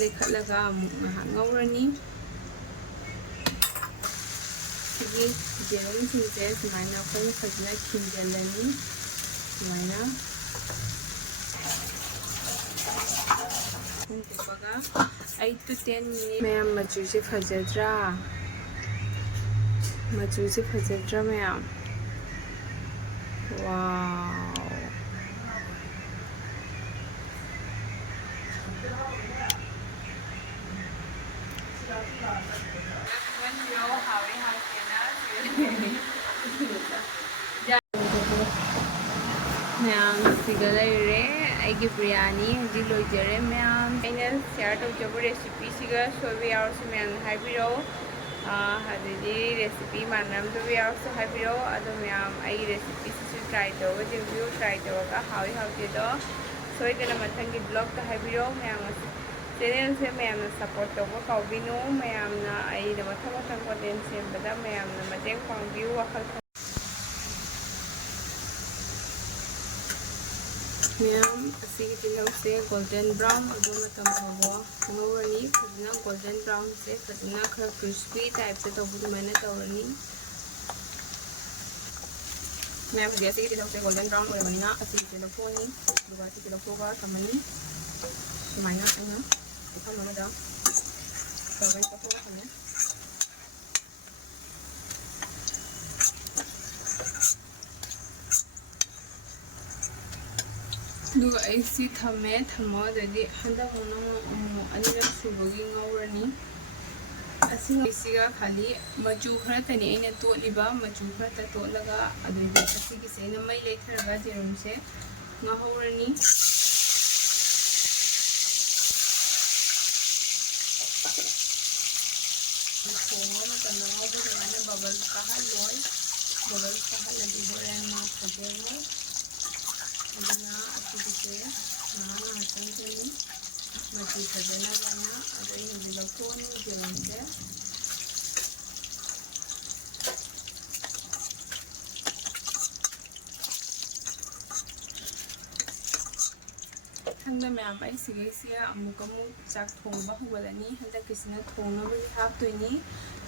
लेखटलगा ngौरनी सिगी जेरुमसिंगसे सुमाइना अखोइना फजना खिंजलनी सुमाइना 8 to 10 minutes मैम मचूसे फजद्रा मैम वाव मैम सिगा लेरे आइगे बिरयानी हजी लोइजरे मैम अइना शेयर तौजब रेसिपी सिगा सोबे यावसु मैम हाइबिरो हदि रेसिपी मानरमदो यावसु हाइबिरो अदो मैम आई रेसिपी सिसु ट्राई तौगा जेंबियो ट्राई तौगा हावी हावतेदो सोइदना मथंगी ब्लॉग ता हाइबिरो मैम चैनल से मैम सपोर्ट तौगा काओबिनु मैम ना आई द मथंग मथंग कंटेंट सेमबदा मैम ना मतेंग पांबियो वखल मैम से गोल्डन ब्राउन ngौरनी फजना गोल्डन ब्राउन से फजना खरा क्रिस्पी टाइप से तौबुदुमाइना तौरनी मैम हजे से गोल्डन ब्राउन ओरबनिना लौथोनी दुगा लौथोगा थमनी सुमाइना अइना इफम अमदा तौबे लौथोगा थमे दुगा ऐसी थमे थमो ददि हंदक होना अनिरक सुबगी ngौरनी असिगा खाली मचू खरा तनी अइना तोलिबा मचू खरा तोलगा अदुबे असिगी से ना मई लेथरगा जेरुम से ngahorani थोंगा मतलब ngauba दमाना बबल्स कहा लगी होरेन मा फजेंगो अदुना असिगिसे नाना हसंगनी मची फजना बना अदई हिंदी लौथोनी जेरुमसे हंदा मैम आई सिगेसिया अमुकमु चाक थोंबा होगलनी हंदा किसना थोंनबगी हापतोइनी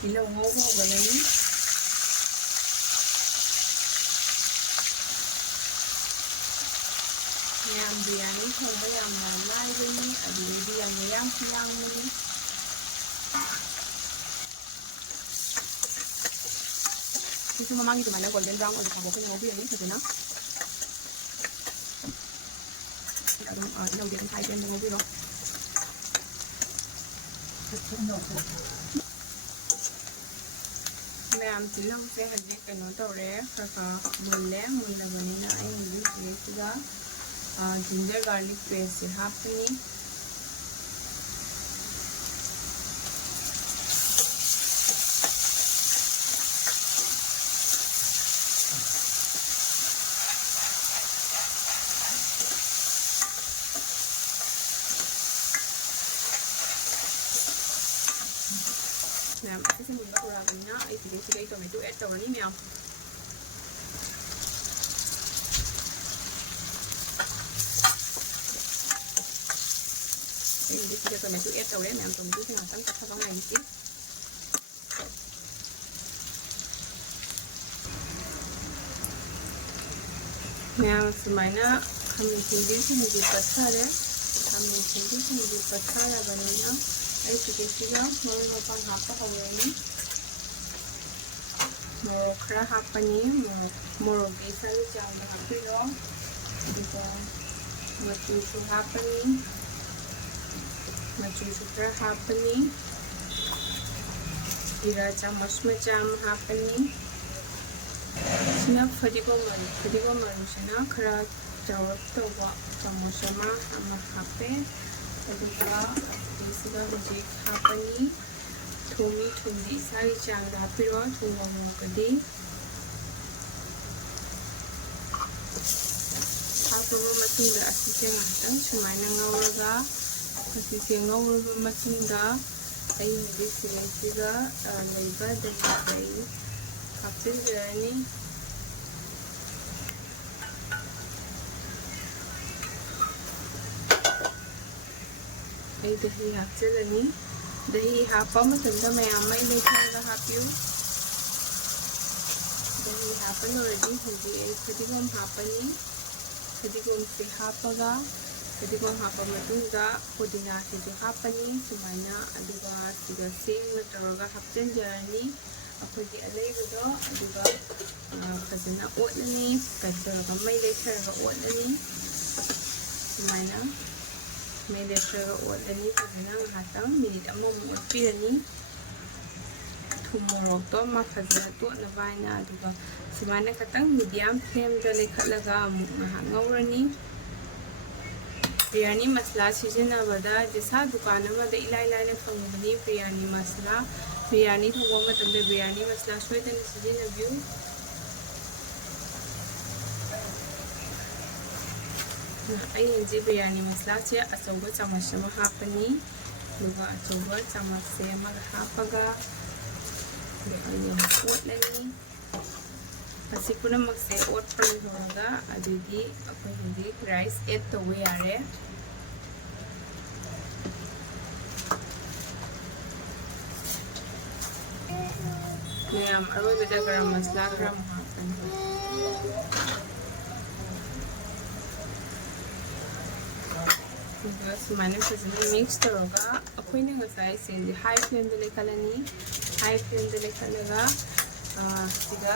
तिलौ ngौबा होगलनी मैम बिरयानी थोंबा यामना लाइबनी अदुबेदी यामना यामनी सिसु ममांगी दुमाइना गोल्डन ब्राउन ओर खाबोखै ngौबिरनी फजना नौजे हाई फ्लेम ngौबिरो मैम तिलौ से हजे कनो तौरे खरखा मुल्ले मुल्लबनिना आई सिगा जिंजर गार्लिक पेस्ट से हापनी मैम ऐसे मुल्ला पूरा बनना आई सिगे tomato add तौरनी ma'am tomato add तौरे मैम टोमेटो से ngakang कथाबां नायनोसै मैम सुमाइना खामिन सिंगिसिंगी पत्थारे खामिन सिंगिसिंगी पत्थाराबनिना आई सिगेसिगा मोर मपां हापा हौरनी मोर खरा हापनी मोरगी सारी चावल हापिरो अदुगा मचुसु हापनी मचुसु खरा हापनी जीरा चामच मचाम हापनी सिना फदिगोम मरुसिना खरा चावल तौबा चामच अमा हापे अदुगा इसगा हजिक हापनी थोमी सारी चांग हापिरो थोंगा मोगदी हापबा मतुंगा असिसे ngahtan sumaina ngauраga asise ngauरबा मतुंगा आई सिगा लैबा दही हापचिनजरनी ꯑꯩ ꯗꯍꯤ ꯍꯥꯞꯆꯤꯜꯂꯅꯤ ꯗꯍꯤ ꯍꯥꯞꯄ ꯃꯇꯝꯗ ꯃꯌꯥꯝ ꯃꯩ ꯂꯩꯊꯔꯒ ꯍꯥꯞꯄꯤꯌꯨ दही हापन लोरदी हजी ए फदिगोम हापनी फदिगोम से हापगा फदिगोम हापा मतुंगा पुदीना से जो हापनी सुमाइना अदुगा सिगा सेंग नतरगा हापचन जरनी अखोगी अलेबदो अदुगा फजना ओतनी कचरगा मै लेथरगा ओतनी सुमाइना मै लेथरगा ओतनी फजना हातंग मिनिट अमम ओतपिरनी मोरok तो मा फजना तो नबाइना अदुगा सुमाइना खतंग मीडियम फ्लेम दा लेखतलगा अमुक ngahak ngawrani biryani masala sizinabada jesa dukan amada ilai laina fangbani biryani masala biryani thongba matamda biryani masala soidana sizinabiu ai henji biryani masala che achauba chamas ama hapani duga achauba chamas se ama hapaga ओतलनी असी पुनमक से ओत पर होगा अदुगी अखोय Hindi rice add तवे यारे ma'am अरो बेटा गरम मसाला गरम हापन सुमाइना फजना मिक्स तरोगा अखोयने गसाय सेंदी हाई फ्लेम दे लेखलनी हाई फ्लेम दे लेखलगा सिगा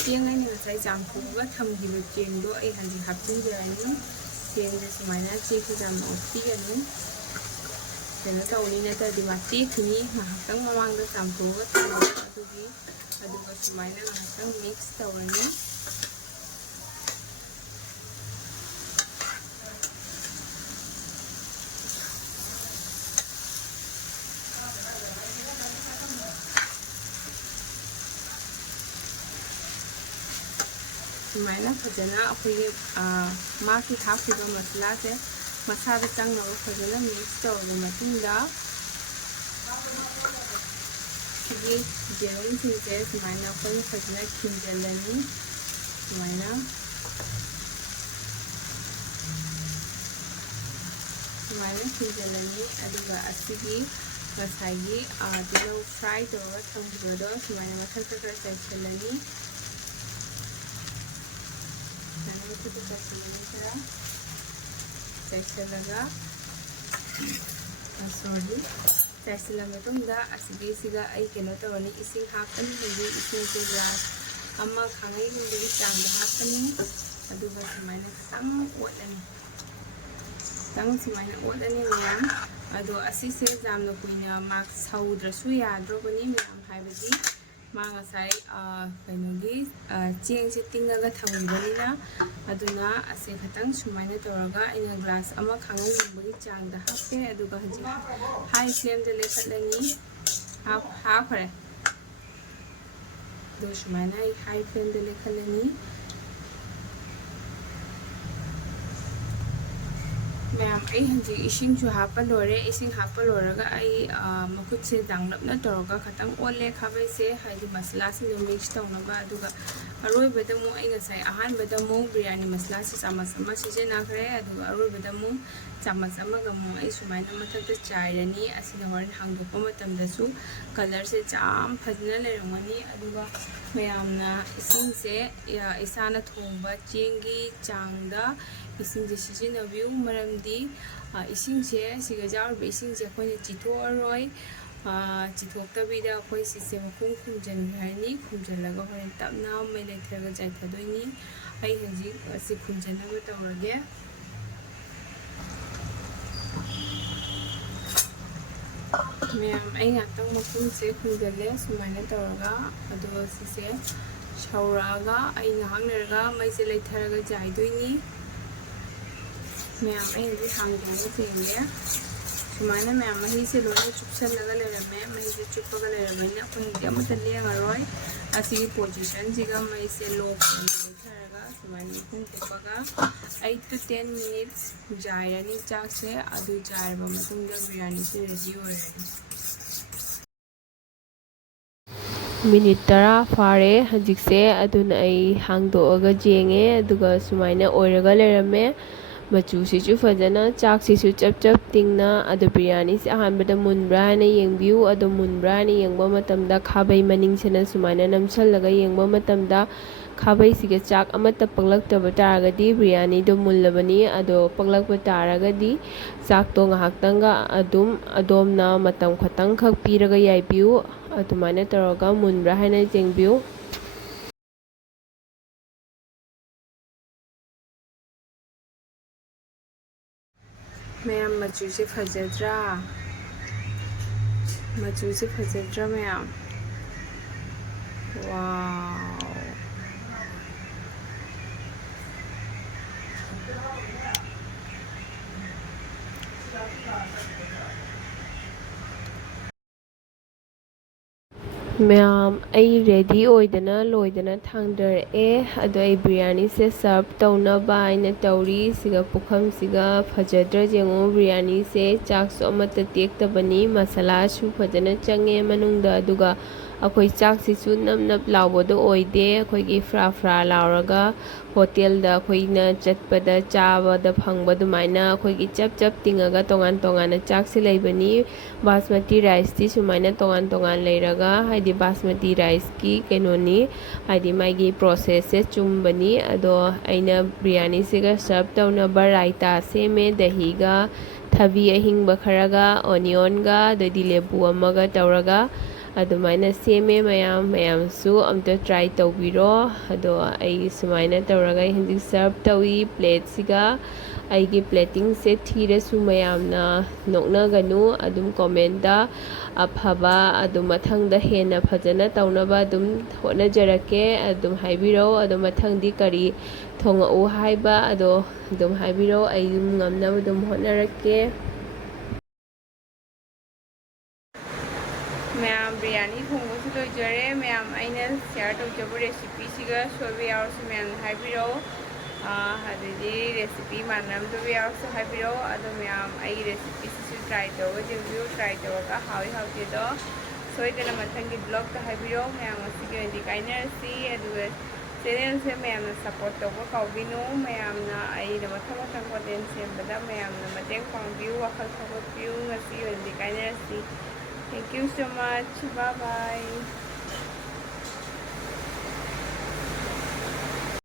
चेंग आइने गसाय जामफुगा थमगिबो चेंगदो आई हंजी हापचिन जरानी चेंग दे सुमाइना चेखि जाम ओपीगनी केनो तौनी नतरदि माती थुनी महातंग ममांगदा जामफुगा थमगा अदुगी अदुगा सुमाइना महातंग मिक्स तौरनी सुमाइना फजना अखोई माकी हाफिबा मसला से मसादा चंगनबा फजना मिक्स तौरबा मतुंगदा सिगी जेरुम सिंसे सुमाइना अखोई फजना खिंजलनी सुमाइना खिंजलनी अदुगा असिगी मसाई तिलो फ्राई तौरबा थंगबदो सुमाइना मथक खर चाइछलनी चाइसलगा सॉरी चाइसला मतुंगदा असिगे सिगा आई केनो तवनी इसिंग हापनी हिंदी इसिंग से ग्लास अम्मा खांगई हिंदी चांग हापनी अदुगा सुमाइना तंग ओतलनी तंग सुमाइना ओतलनी मैम अदो असिसे जामना कुइना माक सौद्रसु याद्रोबनी मैम हाइबदी मांगासाई कइनोगी चेंग से तिंगागा थंगबनिना अदुना असे खतंग सुमाइना तौरगा इना ग्लास अमा खांगन निंबगी चांगदा हापे अदुगा हजी हाई फ्लेम दे लेखतलनी हाफरे दो सुमाइना हाई फ्लेम दे लेखतलनी मैम आई हंजी इसिंग जो हापा लोरे इसिंग हापा लोरगा आई मकुट से दांगलपना तौरगा खतंग ओले खाबे से हाइदि मसला से मिक्स तौनबा अदुगा अरोइबदा मु आई गसाई अहानबदा मु बिरयानी मसला से चामच अमा सिजेनाखरे अदुगा अरोइबदा मु चामच अमागा मु आई सुमाइना मथकता चाइरनी असिना होरन हांगदोकपा मतमदसु कलर से जाम फजना लेरंगनी अदुगा मैमना इसिंग से इसाना थोंबा चेंगी चांगदा इसिंग जे सिजिनाबिउ मरमदी इसिंग से सिगा जाउरबा इसिंग से अखोइना चिथोअरोय चिथोक्तबिदा अखोइ सिसे मपुंग खुमजनग्रानी खुमजनलगा होरन तपना मै लेथरगा जाइथादोइनी आई हजी असि खुमजनबा तौरगे मैम आई ngaktang mapung se khunjale sumaina tawraga ado sise shauraga ai ngahak lerga mai se leitharaga jaidoini ma'am आई हजी हांगदोगा सेंगे सुमाइना मैम मही से लोना चुपसलगा लेरमे मही से चुपगा लेरबैना अखोइ अमता लेंगरोय असी पोजीशन सिगा मही से लो फ्लेम लेथरगा सुमाइना मपुंग तोपगा 8 to 10 minutes जायरनी चाक से अदु जायरबा मतुंगदा बिरयानी से रेडी होरनी मिनिट 10 फारे हजिकसे अदुना आई हांगदोगा जेंगे अदुगा सुमाइना ओइरगा लेरमे ꯃꯆꯨꯁꯤꯁꯨ ꯐꯖꯅ ꯆꯥꯛꯁꯤꯁꯨ ꯆꯞ ꯆꯞ ꯇꯤꯡꯅ ꯑꯗꯣ ꯕꯤꯔꯌꯥꯅꯤꯁꯦ ꯑꯍꯥꯟꯕꯗ ꯃꯨꯟꯕ꯭ꯔꯥ ꯍꯥꯏꯅ ꯌꯦꯡꯕꯤꯌꯨ ꯑꯗꯣ ꯃꯨꯟꯕ꯭ꯔꯥ ꯍꯥꯏꯅ ꯌꯦꯡꯕ ꯃꯇꯝꯗ ꯈꯥꯕꯩ ꯃꯅꯤꯡꯁꯤꯅ ꯁꯨꯃꯥꯏꯅ ꯅꯝꯁꯜꯂꯒ ꯌꯦꯡꯕ ꯃꯇꯝꯗ ꯈꯥꯕꯩꯁꯤꯒ ꯆꯥꯛ ꯑꯃꯠꯇ ꯄꯛꯂꯛꯇꯕ ꯇꯥꯔꯒꯗꯤ ꯕꯤꯔꯌꯥꯅꯤꯗꯣ ꯃꯨꯜꯂꯕꯅꯤ ꯑꯗꯣ ꯄꯛꯂꯛꯄ ꯇꯥꯔꯒꯗꯤ ꯆꯥꯛꯇꯣ ꯉꯥꯏꯍꯥꯛꯇꯪꯒ ꯑꯗꯣꯝꯅ ꯃꯇꯝ ꯈꯛꯇꯪꯈꯛ ꯄꯤꯔꯒ ꯌꯥꯏꯕꯤꯌꯨ ꯑꯗꯨꯃꯥꯏꯅ ꯇꯧꯔꯒ ꯃꯨꯟꯕ꯭ꯔꯥ ꯍꯥꯏꯅ ꯌꯦꯡꯕꯤꯌꯨ ꯃꯌꯥꯝ ꯃꯆꯨꯁꯦ ꯐꯖꯗ꯭ꯔꯥ ꯃꯌꯥꯝ ꯋꯥꯎ ꯃꯌꯥꯝ ꯑꯩ ꯔꯦꯗꯤ ꯑꯣꯏꯗꯅ ꯂꯣꯏꯗꯅ ꯊꯥꯡꯗꯔꯛꯑꯦ ꯑꯗꯣ ꯑꯩ ꯕꯤꯔꯌꯥꯅꯤꯁꯦ ꯁꯔꯞ ꯇꯧꯅꯕ ꯍꯥꯏꯅ ꯇꯧꯔꯤ ꯁꯤꯒ ꯄꯨꯈꯝꯁꯤꯒ ꯐꯖꯗ꯭ꯔꯥ ꯌꯦꯡꯉꯨ ꯕꯤꯔꯌꯥꯅꯤꯁꯦ ꯆꯥꯛꯁꯨ ꯑꯃꯠꯇ ꯇꯦꯛꯇꯕꯅꯤ ꯃꯁꯥꯂꯥꯁꯨ ꯐꯖꯅ ꯆꯪꯉꯦ ꯃꯅꯨꯡꯗ ꯑꯗꯨꯒ ꯑꯩꯈꯣꯏ ꯆꯥꯛꯁꯤꯁꯨ ꯅꯞ ꯅꯞ ꯂꯥꯎꯕꯗꯣ ꯑꯣꯏꯗꯦ ꯑꯩꯈꯣꯏꯒꯤ ꯐ꯭ꯔꯥ ꯐ꯭ꯔꯥ ꯂꯥꯎꯔꯒ ꯍꯣꯇꯦꯜꯗ ꯑꯩꯈꯣꯏꯅ ꯆꯠꯄꯗ ꯆꯥꯕꯗ ꯐꯪꯕ ꯑꯗꯨꯃꯥꯏꯅ ꯑꯩꯈꯣꯏꯒꯤ ꯆꯞ ꯆꯞ ꯇꯤꯡꯉꯒ ꯇꯣꯉꯥꯟ ꯇꯣꯉꯥꯟꯅ ꯆꯥꯛꯁꯦ ꯂꯩꯕꯅꯤ ꯕꯥꯁꯃꯇꯤ ꯔꯥꯏꯁꯇꯤ ꯁꯨꯃꯥꯏꯅ ꯇꯣꯉꯥꯟ ꯇꯣꯉꯥꯟ ꯂꯩꯔꯒ ꯍꯥꯏꯗꯤ ꯕꯥꯁꯃꯇꯤ ꯔꯥꯏꯁꯀꯤ ꯀꯩꯅꯣꯅꯤ ꯍꯥꯏꯗꯤ ꯃꯥꯒꯤ ꯄ꯭ꯔꯣꯁꯦꯁꯁꯦ ꯆꯨꯝꯕꯅꯤ ꯑꯗꯣ ꯑꯩꯅ ꯕꯤꯔꯌꯥꯅꯤꯁꯤꯒ ꯁꯔꯞ ꯇꯧꯅꯕ ꯔꯥꯏꯇꯥ ꯁꯦꯝꯃꯦ ꯗꯍꯤꯒ ꯊꯕꯤ ꯑꯍꯤꯡꯕ ꯈꯔꯒ ꯑꯣꯅꯤꯌꯣꯟꯒ ꯑꯗꯩꯗꯤ ꯂꯦꯕꯨ ꯑꯃꯒ ꯇꯧꯔꯒ ꯑꯗꯨꯃꯥꯏꯅ ꯁꯦꯝꯃꯦ ꯃꯌꯥꯝꯁꯨ ꯑꯝꯇ ꯇ꯭ꯔꯥꯏ ꯇꯧꯕꯤꯔꯣ ꯑꯗꯣ ꯑꯩ ꯁꯨꯃꯥꯏꯅ ꯇꯧꯔꯒ ꯑꯩ ꯍꯧꯖꯤꯛ ꯁꯔꯞ ꯇꯧꯏ ꯄ꯭ꯂꯦꯠꯁꯤꯒ ꯑꯩꯒꯤ ꯄ꯭ꯂꯦꯇꯤꯡꯁꯦ ꯊꯤꯔꯁꯨ ꯃꯌꯥꯝꯅ ꯅꯣꯛꯅꯒꯅꯨ ꯑꯗꯨꯝ ꯀꯣꯃꯦꯟꯇ ꯑꯐꯕ ꯑꯗꯨꯝ ꯃꯊꯪꯗ ꯍꯦꯟꯅ ꯐꯖꯅ ꯇꯧꯅꯕ ꯑꯗꯨꯝ ꯍꯣꯠꯅꯖꯔꯛꯀꯦ ꯑꯗꯨꯝ ꯍꯥꯏꯕꯤꯔꯛꯑꯣ ꯑꯗꯣ ꯃꯊꯪꯗꯤ ꯀꯔꯤ ꯊꯣꯡꯉꯛꯎ ꯍꯥꯏꯕ ꯑꯗꯣ ꯑꯗꯨꯝ ꯍꯥꯏꯕꯤꯔꯛꯑꯣ ꯑꯩ ꯑꯗꯨꯝ ꯉꯝꯅꯕ ꯑꯗꯨꯝ ꯍꯣꯠꯅꯔꯛꯀꯦ ꯃꯌꯥꯝ ꯕꯤꯔꯌꯥꯅꯤ ꯊꯣꯡꯕꯁꯨ ꯂꯣꯏꯖꯔꯦ ꯃꯌꯥꯝ ꯑꯩꯅ ꯁꯤꯌꯥꯔ ꯇꯧꯖꯕ ꯔꯦꯁꯤꯄꯤꯁꯤꯒ ꯁꯣꯏꯕ ꯌꯥꯎꯔꯁꯨ ꯃꯌꯥꯝꯅ ꯍꯥꯏꯕꯤꯔꯛꯑꯣ ꯑꯗꯩꯗꯤ ꯔꯦꯁꯤꯄꯤ ꯃꯥꯟꯅꯔꯝꯗꯕ ꯌꯥꯎꯔꯁꯨ ꯍꯥꯏꯕꯤꯔꯛꯑꯣ ꯑꯗꯣ ꯃꯌꯥꯝ ꯑꯩꯒꯤ ꯔꯦꯁꯤꯄꯤꯁꯤꯁꯨ ꯇ꯭ꯔꯥꯏ ꯇꯧꯔꯒ ꯌꯦꯡꯕꯤꯌꯨ ꯇ꯭ꯔꯥꯏ ꯇꯧꯔꯒ ꯍꯥꯎꯏ ꯍꯥꯎꯇꯦꯗꯣ ꯁꯣꯏꯗꯅ ꯃꯊꯪꯒꯤ ꯕ꯭ꯂꯣꯛꯇ ꯍꯥꯏꯕꯤꯔꯛꯑꯣ ꯃꯌꯥꯝ ꯉꯁꯤꯒꯤ ꯑꯣꯏꯅꯗꯤ ꯀꯥꯏꯅꯔꯁꯤ ꯑꯗꯨꯒ ꯆꯦꯅꯦꯜꯁꯦ ꯃꯌꯥꯝꯅ ꯁꯞꯄꯣꯔꯠ ꯇꯧꯕ ꯀꯥꯎꯕꯤꯅꯨ ꯃꯌꯥꯝꯅ ꯑꯩꯅ ꯃꯊꯪ ꯀꯣꯟꯇꯦꯟ ꯁꯦꯝꯕꯗ ꯃꯌꯥꯝꯅ ꯃꯇꯦꯡ ꯄꯥꯡꯕꯤꯌꯨ ꯋꯥꯈꯜ ꯊꯧꯒꯠꯄꯤꯌꯨ ꯉꯁꯤ ꯑꯣꯏꯅꯗꯤ ꯀꯥꯏꯅꯔꯁꯤ Thank you so much. Bye bye.